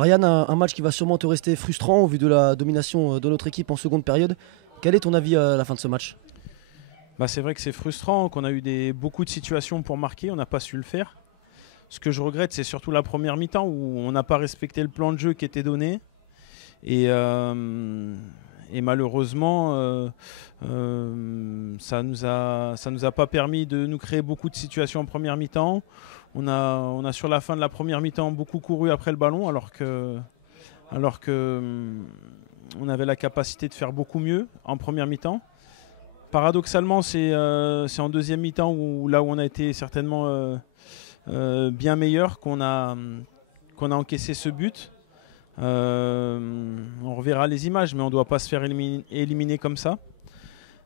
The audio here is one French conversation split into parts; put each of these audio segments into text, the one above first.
Brian, un match qui va sûrement te rester frustrant au vu de la domination de notre équipe en seconde période. Quel est ton avis à la fin de ce match? C'est vrai que c'est frustrant, qu'on a eu beaucoup de situations pour marquer, on n'a pas su le faire. Ce que je regrette, c'est surtout la première mi-temps où on n'a pas respecté le plan de jeu qui était donné. Et malheureusement, ça nous a pas permis de nous créer beaucoup de situations en première mi-temps. On a sur la fin de la première mi-temps beaucoup couru après le ballon alors que on avait la capacité de faire beaucoup mieux en première mi-temps. Paradoxalement, c'est en deuxième mi-temps là où on a été certainement bien meilleur qu'on a encaissé ce but. On reverra les images, mais on ne doit pas se faire éliminer comme ça.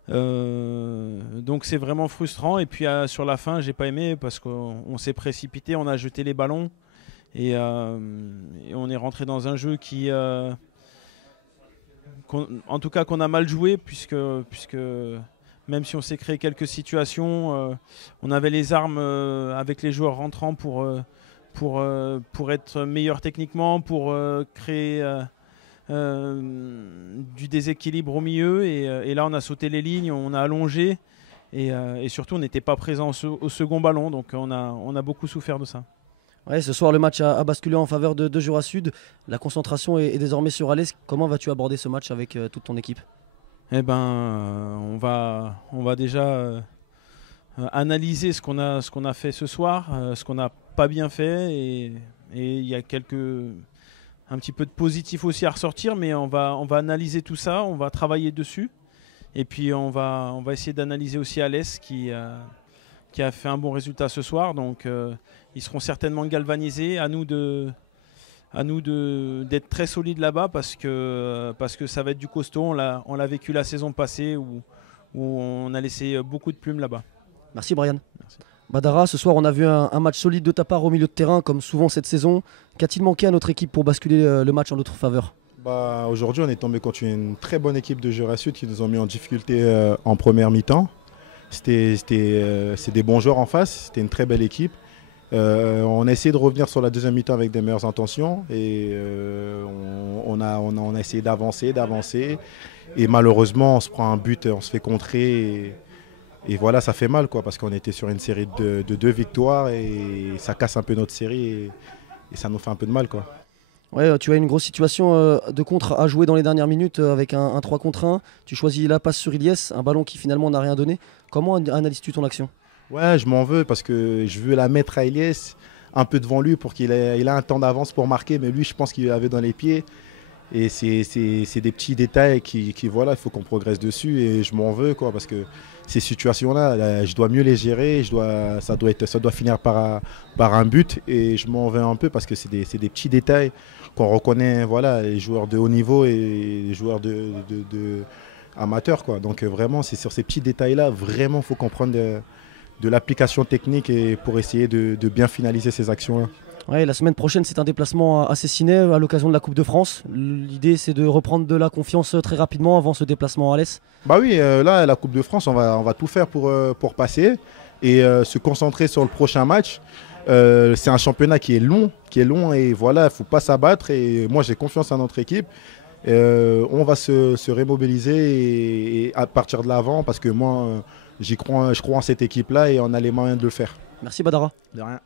Donc c'est vraiment frustrant. Et puis sur la fin, j'ai pas aimé parce qu'on s'est précipité, on a jeté les ballons et on est rentré dans un jeu en tout cas qu'on a mal joué puisque même si on s'est créé quelques situations, on avait les armes avec les joueurs rentrants pour être meilleur techniquement, pour créer du déséquilibre au milieu. Et là, on a sauté les lignes, on a allongé. Et surtout, on n'était pas présent au second ballon. Donc, on a beaucoup souffert de ça. Ouais, ce soir, le match a basculé en faveur de Jura Sud. La concentration est désormais sur Alès. Comment vas-tu aborder ce match avec toute ton équipe? On va déjà analyser ce qu'on a fait ce soir, ce qu'on n'a pas bien fait, et il y a un petit peu de positif aussi à ressortir, mais on va analyser tout ça, on va travailler dessus, et puis on va essayer d'analyser aussi Alès qui a fait un bon résultat ce soir, donc ils seront certainement galvanisés. À nous d'être très solides là-bas parce que ça va être du costaud. On l'a vécu la saison passée où on a laissé beaucoup de plumes là-bas. Merci Brian. Merci. Badara, ce soir on a vu un match solide de ta part au milieu de terrain comme souvent cette saison. Qu'a-t-il manqué à notre équipe pour basculer le match en notre faveur? Aujourd'hui on est tombé contre une très bonne équipe de Jura Sud qui nous ont mis en difficulté en première mi-temps. C'est des bons joueurs en face, c'était une très belle équipe. On a essayé de revenir sur la deuxième mi-temps avec des meilleures intentions et on a essayé d'avancer et malheureusement on se prend un but, on se fait contrer et voilà, ça fait mal parce qu'on était sur une série de 2 victoires et ça casse un peu notre série et ça nous fait un peu de mal Ouais, tu as une grosse situation de contre à jouer dans les dernières minutes avec un 3 contre 1. Tu choisis la passe sur Ilyes, un ballon qui finalement n'a rien donné. Comment analyses-tu ton action? Ouais, je m'en veux parce que je veux la mettre à Ilyes un peu devant lui pour qu'il ait un temps d'avance pour marquer, mais lui je pense qu'il l'avait dans les pieds et c'est des petits détails qui voilà, il faut qu'on progresse dessus et je m'en veux parce que ces situations-là, je dois mieux les gérer, ça doit finir par un but et je m'en veux un peu parce que c'est des petits détails qu'on reconnaît, voilà, les joueurs de haut niveau et les joueurs de amateurs Donc vraiment, c'est sur ces petits détails-là, vraiment, il faut qu'on prenne de l'application technique et pour essayer de bien finaliser ces actions-là. Ouais, la semaine prochaine, c'est un déplacement à Cessinay à l'occasion de la Coupe de France. L'idée, c'est de reprendre de la confiance très rapidement avant ce déplacement à Alès. Oui, là, la Coupe de France, on va tout faire pour passer et se concentrer sur le prochain match. C'est un championnat qui est long et voilà, il ne faut pas s'abattre. Et moi, j'ai confiance en notre équipe. On va se remobiliser et à partir de l'avant parce que moi, je crois en cette équipe-là et on a les moyens de le faire. Merci Badara. De rien.